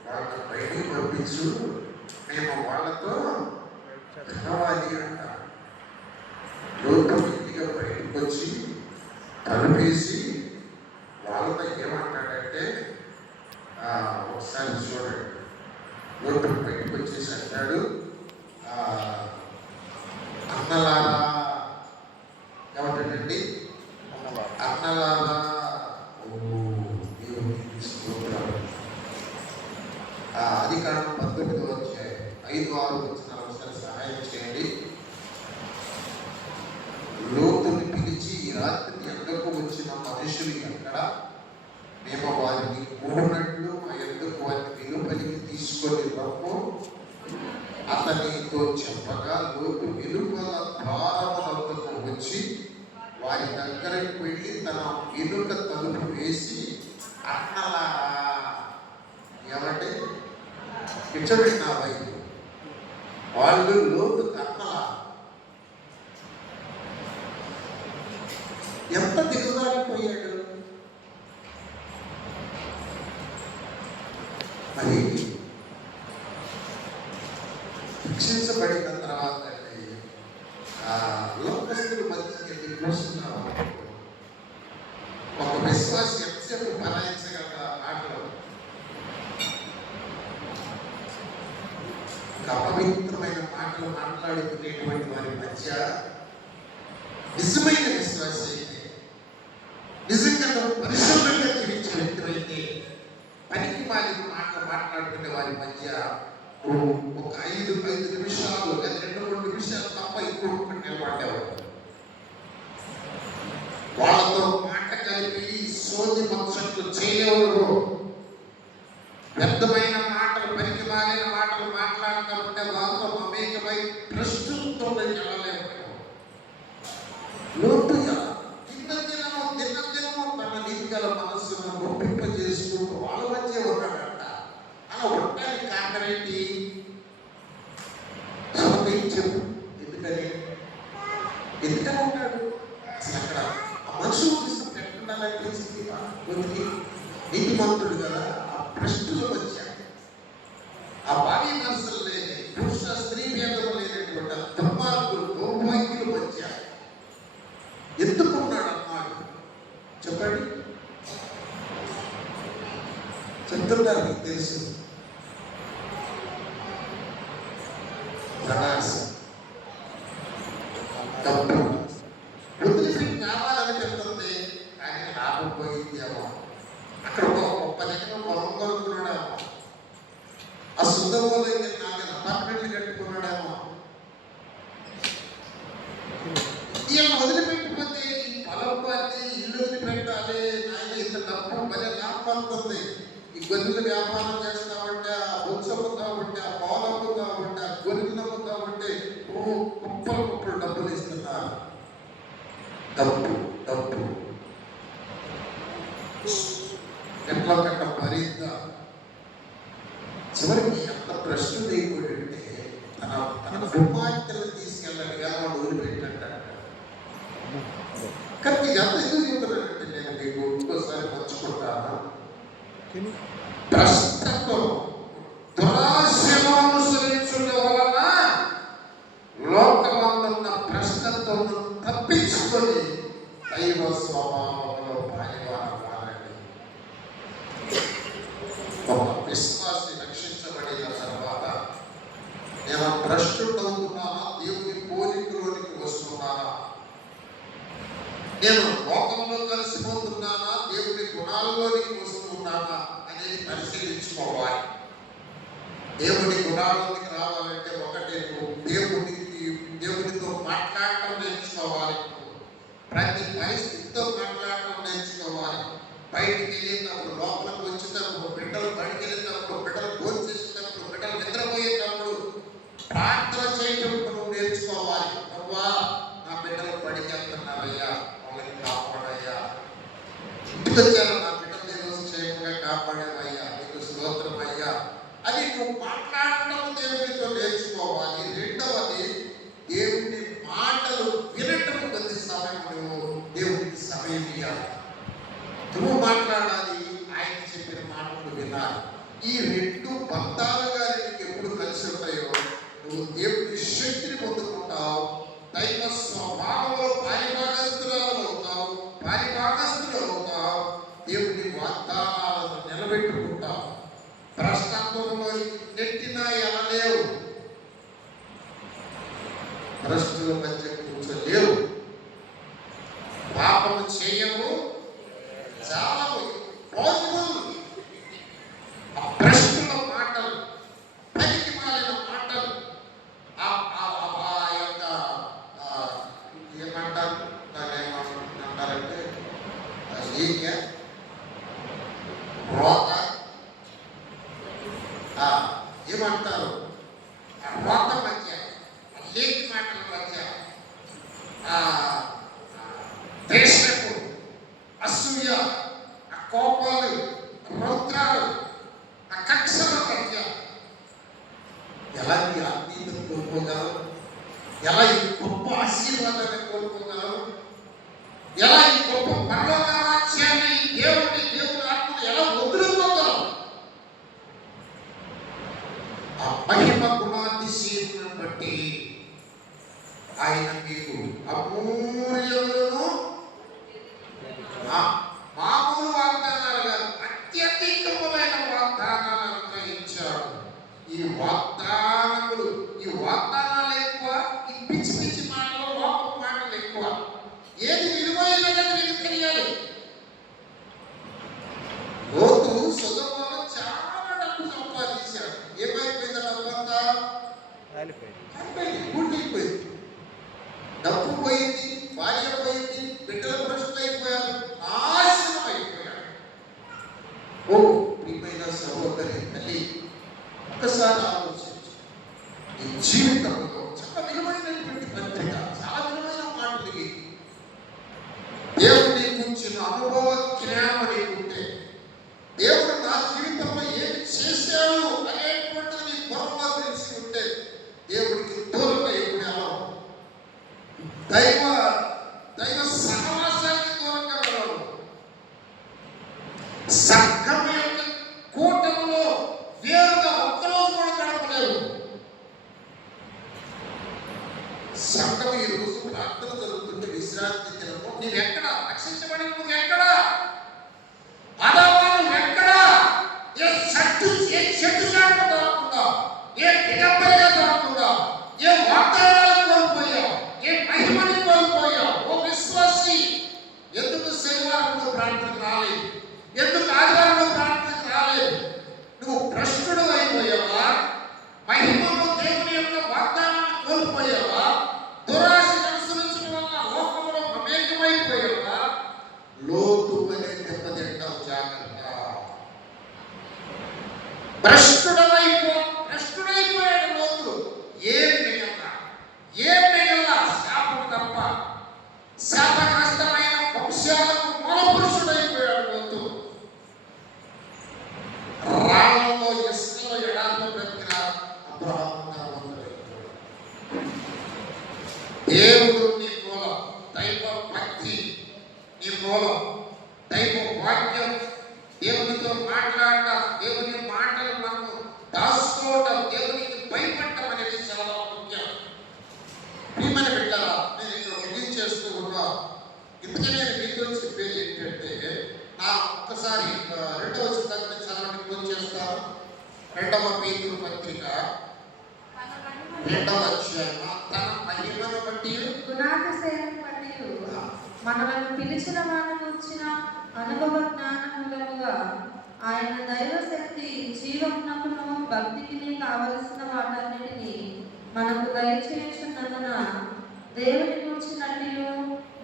వాళ్ళని బయటికి పంపించు, మేము వాళ్ళతో కలవాలి అంటారు. లోతు ఇంటిగా బయటకు వచ్చి తలుపేసి వాళ్ళతో ఏమంటాడంటే, ఒకసారి చూడండి, లోతు బయటకు వచ్చేసి అంటాడు, అన్నలారా, ఏమంటాడండి, అన్నలారా, అధికారం 19వ అధ్యాయం 5-6 వచ్చిన ఒకసారి సహాయం చేయండి. లోతుని పిలిచి, ఈ రాత్రి ఎండకు వచ్చిన మనుషులు ఎక్కడ? మేము వారిని కూడినట్లు మా ఎందుకు వారిని వెలుపలికి తీసుకొని రమ్ము అతనితో చెప్పగా, లోతు వెలుపల ద్వారమునకు వచ్చి వారి దగ్గరకు వెళ్ళి తన వెనుక తలుపు వేసి, అన్నలారా, ఏమంటే పిచ్చడి నా వైపు వాళ్ళు లోతు అన్నలా. ఎంత దిగజారిపోయాడు మరి. రక్షించబడిన తర్వాత లోకస్తుల మధ్యకి కూర్చున్నాం. ఒక విశ్వాసి ఎంతసేపు బలాయించగల ఆటలు, అపవిత్రమైన మాటలు మాట్లాడుకునేటువంటి వారి మధ్య నిజమైన విశ్వాసి అయితే, నిజంగా పరిశుభ్రంగా జీవించే వ్యక్తులైతే, పనికి మాలిన మాటలు మాట్లాడుకునే వారి మధ్య ఒక 5 నిమిషాలు లేదా 2-3 నిమిషాలు తప్ప ఎక్కువ నిలబడేవారు. వాళ్ళతో మాట కలిపి సోది మనుషులు చేయవరు. వ్యర్థమైన మాటలు, పనికి మాలిన మాటలు మాట్లాడుతుంటే వాళ్ళతో మమేకమై ప్రస్తుతంతో వెళ్ళలేము. లోతు దినదినము తన నీతిగల మనస్సును ఒప్పింపజేసుకుంటూ వాళ్ళ మధ్య ఉన్నాడంట. అలా ఉండడానికి కారణం ఏంటి? చెప్పు, ఎందుకని ఉంటాడు అసలు అక్కడ? ఆ మనుషులు చూస్తే పెట్టాలనిపించింది. నీతిమంతుడు కదా, ఆ భ్రష్టుల మధ్య, ఆ భార్య మనసులు లేని, పురుష స్త్రీ భేదం లేనటువంటి దుర్మార్గులు, దౌర్భాగ్యుల మధ్య ఎందుకున్నాడు అన్నాడు? చెప్పండి, చెప్తున్నారు, మీకు తెలుసు. డబ్బు వదిలిపెట్టి కావాలని చెప్తుంది, కానీ లాభం పోయిందేమో. అక్కడ ఒక 30 ఎకరాలు పొలం కొనుక్కున్నాడేమో, ఆ సుందరమో దగ్గర 4 అపార్ట్మెంట్లు కట్టుకున్నాడేమో. ఈయన వదిలిపెట్టిపోతే ఈ పొలం పోతే, ఈ డబ్బు భలే లాభపడుతుంది. ఈ గొర్రెల వ్యాపారం చేస్తా ఉంటే, ఆ బొచ్చు అమ్ముతా ఉంటే, ఆ పాలు అమ్ముతా ఉంటే, ఆ గొర్రెలు అమ్ముతా ఉంటే కుప్పలు కుప్పలు డబ్బులు ఇస్తున్నారు. డబ్బు డబ్బు ఎట్లా కట్ట మరింత చివరికి ఎంత ప్రశ్న లేకుంటే తన కుమార్తెలు తీసుకెళ్ళాలిగా వాడు వదిలిపెట్టాడు. కానీ ఎంత ఎందుకు చెప్తున్నానంటే నేను మీకు ఇంకోసారి పంచుకుంటాను. ప్రశ్నతో దురాశను అనుసరించడం వలన లోకమందున్న ప్రశ్నతో తప్పించుకొని దైవ స్వభావంలో భాగ్యవానవ్వాలండి. ఒక విశ్వాసి రక్షించబడిన తర్వాత నేను భ్రష్టుడవుతున్నానా, దేవుని పోలికలోనికి వస్తున్నానా, నేను లోకంలో కలిసిపోతున్నానా, దేవుని గుణాల్లోనికి వస్తున్నానా అనేది పరిశీలించుకోవాలి. దేవుని గుణాల్లోనికి రావాలంటే ఒకటి, దేవునితో మాట్లాడటం నేర్చుకోవాలి. ప్రతి పరిస్థితితో మాట్లాడటం నేర్చుకోవాలి. బయటికి వెళ్ళినప్పుడు, లోపలికి వచ్చినప్పుడు, బిడ్డలు బయటికి వెళ్ళినప్పుడు, బిడ్డలు భోజనం చేసినప్పుడు, బిడ్డలు నిద్రపోయేటప్పుడు ప్రార్థన చేయటం నువ్వు నేర్చుకోవాలి. అవ్వా నా బిడ్డలు బడికి వెళ్తున్నారయ్యా, వాళ్ళని కాపాడయ్యా. ఇంటికి వచ్చారు, నా బిడ్డలు ఈరోజు క్షేమంగా కాపాడేవయ్యా, నీకు స్తోత్రం అయ్యా అని నువ్వు మాట్లాడటం దేవునితో నేర్చుకోవాలి. రెండవది, దేవుని మాటలు వినటం కొద్ది సమయం నువ్వు దేవునికి సమయం ఇవ్వాలి. నువ్వు మాట్లాడాలి, ఆయన చెప్పిన మాటలు వినాలి. ఈ రెండు బంధాలుగా నీకు ఎప్పుడు కలిసి ఉంటాయో నువ్వు దేవుని శక్తిని పొందుకుంటావు. దైవ స్వభావంలో పారిభాగస్తులు అవుతావు. దేవుని వాగ్దానాలను నిలబెట్టుకుంటావు. భ్రష్టత్వంలో నెట్టినా ఎనలేవు, భ్రష్టుల మధ్య కూర్చోలేవు, పాపము చేయము, చాలా పాజిబుల్. ఆ భ్రష్టుల మాటలు, పనికి మాలిన మాటలు, ఆ యొక్క ఏమంటారు, ఏమంటారంటే ఈగ, రోత, ఏమంటారు రోత మధ్య, లేకి మాటల మధ్య, ద్వేషము, అసూయ, ఆ కోపాలు, రౌద్రాలు, ఆ కక్షల మధ్య ఎలా ఈ ఆత్మీయతను కోల్పోగలరు? ఎలా ఈ గొప్ప ఆశీర్వాదాన్ని కోల్పోగలరు? ఎలా ఈ గొప్ప పరలోక రాజ్యాన్ని, దేవుని ఆత్మను ఎలా వదులుకోగలరు? ఆ మహిమ గుణాతిశయమును బట్టి ఆయన మీకు అమూల్యములను, మామూలు వాగ్దానాలు కాదు, అత్యధికమైన వాగ్దానాలు అనుగ్రహించాడు. ఈ వాగ్దానాలు ఎక్కువ, ఈ పిచ్చి పిచ్చి మాటలు, లోపల మాటలు ఎక్కువ. ఏది విలువైనదని మీకు తెలియాలి. లోతు సొదొమలో చాలా డబ్బు సంపాదించాడు. ఏమైపోయింది డబ్బంతా? ఊడిపోయింది. డబ్బు పోయింది, భార్య పోయింది, బిడ్డలు భ్రష్టులు అయిపోయారు, నాశనం అయిపోయాడు. ఓ ప్రియమైన సహోదరి, తల్లి, ఒక్కసారి ఆలోచించు. ఈ జీవితంలో చాలా విలువైనటువంటి పత్రిక, చాలా విలువైన మాటలు. దేవుని గురించిన అనుభవ జ్ఞానం లేకుంటే, దేవుడు నా జీవితంలో ఏమి చేశాడు అనేటువంటిది నీ పొరలో తెలిసి ఉంటే దేవుడికి దూరంగా ఎప్పుడు వెళ్ళవు. దైవ సహవాసానికి దూరంగా వెళ్ళవు. సంఘం యొక్క కూటమిలో వేరుగా ఒక్కరోజు కూడా గడపలేవు. సంఘం ఈ రోజు ప్రార్థన జరుగుతుంటే విశ్రాంతి దినము, నీవెక్కడ రక్షించబడి, నువ్వెక్కడ ఆదావాను, ఎక్కడ ఏ చెట్టు చాటుగా దొరకకుండా, ఏ దిగంబరిగా దొరకకుండా, ఏ వాగ్దానాలను కోల్పోయావు, ఏ మహిమని కోల్పోయావు. ఓ విశ్వాసి, ఎందుకు శనివారంలో ప్రార్థనకు రాలేదు? ఎందుకు ఆదివారంలో ప్రార్థనకు రాలేదు? నువ్వు భ్రష్టుడు అయిపోయావా? మహిమలో దేవుని యొక్క వాగ్దానాన్ని కోల్పోయావా? దురాశను అనుసరించడం వల్ల లోకంలో మమేకమైపోయావా? లోతు అనే దెబ్బతింటావు. భ్రష్టుడైపోయాడు లోతు. ఏం మిగల్లా శాపం తప్ప. శాపగ్రస్తమైన వంశాలకు మూలపురుషుడైపోయాడు లోతు. రాళ్ళలో ఇసుకలో ఎడారిలో బ్రతికిన అబ్రహాము దేవుడు నీ మూలం, దైవ భక్తి నీ మూలం, దైవ వాక్యం, దేవునితో మాట్లాడటం, దేవుని మాటలు మనకు దాచుకోవటం, దేవునికి భయపడటం అనేది చాలా ముఖ్యం. ప్రియమైన బిడ్డలారా, నేను ఇక్కడ రిలీజ్ చేస్తూ ఉన్నా. ఇందుకే నేను మీతో చెప్పేది ఏంటంటే, నా ఒక్కసారి రెండవ పుస్తకాన్ని చదవడానికి క్లోజ్ చేస్తాను. 2వ పేతురు పత్రిక 2వ అధ్యాయం. తన మహిమను బట్టి గుణాతిశయమును బట్టి మనలను పిలిచిన వారిని వచ్చిన అనుభవ జ్ఞానములుగా ఆయన దైవశక్తి జీవమునకును భక్తికి కావలసిన వాటన్నిటిని మనకు దయచేయుచున్నందున దేవుని గురించినట్టు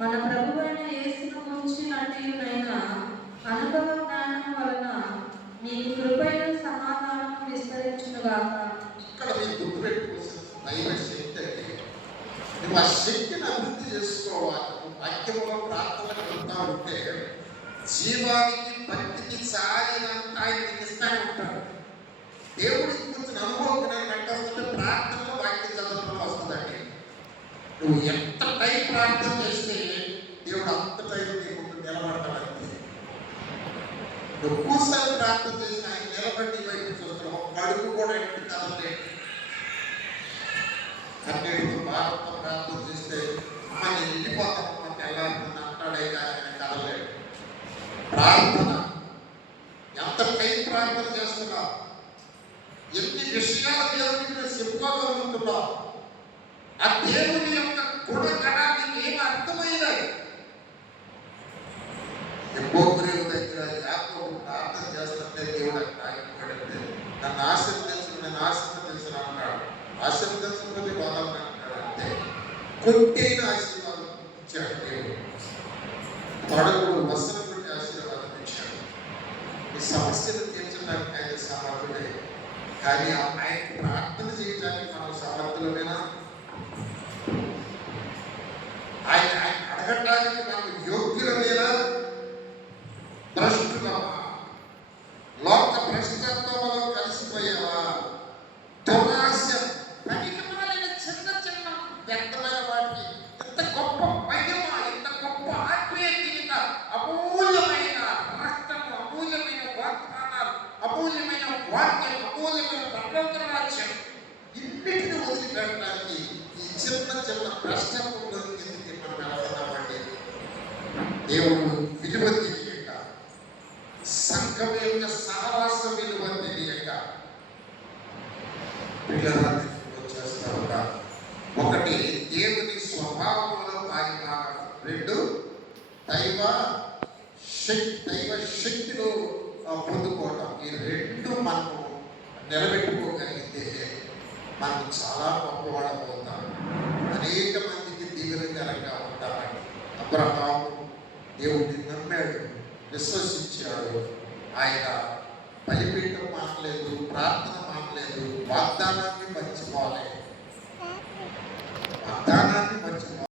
మన ప్రభువైన యేసును గురించినట్టునైన అనుభవ జ్ఞానం వలన మీకు కృపయు సమాధానము విస్తరించునుగాక. ఇక్కడ మీరు గుర్తుపెట్టుకోవాల్సిన దైవ శక్తి అంటే, నువ్వు ఆ శక్తిని అభివృద్ధి చేసుకోవాలి. వాక్యంలో ప్రార్థనలు వెళ్తా ఉంటే జీవానికి భక్తికి చాలినంత ఆయన ఇస్తానే ఉంటాడు. దేవుడికి కొంచెం అనుభవం కట్టేస్తుంటే ప్రార్థనలో వాక్యం చదవడంలో వస్తుందండి. నువ్వు ఎంత టైం ప్రార్థన చేస్తే దేవుడు అంత టైం నీ ముందు నిలబడతాడంతే. నువ్వు కూర్చొని ప్రార్థన చేసిన ఆయన నిలబడి వైపు చూస్తున్నావు. ఒక అడుగు కూడా ఎట్టి కదలేదు. అన్నిటితో భారత్తో ప్రార్థన చేస్తే అమ్మ నేను వెళ్ళిపోతాను తెల్లారుతుంది అంటాడే కానీ ఆయన కదలేడు. ప్రార్థన ఎంత టైం ప్రార్థన చేస్తున్నావు, ఎన్ని విషయాలు దేవునికి చెప్పుకోగలుగుతున్నావు, ఆ దేవుని యొక్క గుణగణాన్ని ఏమి అర్థమైనది. ఎబ్బోగురేవు దగ్గర యాకోబు ప్రార్థన చేస్తుంటే దేవుడు అక్కడ ఆగిపోయాడంటే, నన్ను ఆశీర్వదించు, నేను ఆశీర్వదించను అన్నాడు. ఆశీర్వదించకపోతే బాధలు అంటాడు. అంటే కొట్టైన ఆశీర్వాదం ఇచ్చాడు దేవుడు. తొడగుడు వసన కొట్టి ఆశీర్వాదం ఇచ్చాడు. ఈ సమస్యను తీర్చడానికి ఆయన సమర్థుడే. కానీ ఆయన ప్రార్థన చేయడానికి మనం సమర్థులమేనా? ఆయన అడగటానికి మనం యోగ్యులమేనా? భ్రష్టులమా? లోక భ్రష్టత్వంలో కలిసిపోయావా? దురాశ, పనికిమాలిన చిన్న చిన్న వ్యక్తమైన వాటికి ఇంత గొప్ప మహిమ, ఇంత గొప్ప ఆత్మీయ జీవిత, అమూల్యమైన రక్తము, అమూల్యమైన వాగ్దానాలు, అమూల్యమైన వాక్యం, అమూల్యమైన పరలోక రాజ్యం, ఇన్నిటిని వదిలిపెట్టడానికి ఈ చిన్న చిన్న భ్రష్టత్వంలో కిందకి మనం వెళ్తున్నామండి. దేవుడు విలువ తెలియక, సంఘం యొక్క సహవాస విలువ తెలియక పిల్లలను చేస్తూ ఉంటారు. ఒకటి, దేవుని స్వభావంలో పారిభాగం. 2, దైవ శక్తిలో పొందుకోవటం. ఈ 2 మనము నిలబెట్టుకోగలిగితే మనకు చాలా గొప్పవాడవుతాం. అనేక మందికి దీవెనకరంగా ఉంటామండి. అబ్రహాము దేవుడిని నమ్మాడు, విశ్వసించాడు. ఆయన బలిపీఠం మానలేదు, ప్రార్థన మానలేదు, వాగ్దానాన్ని మర్చిపోలేదు.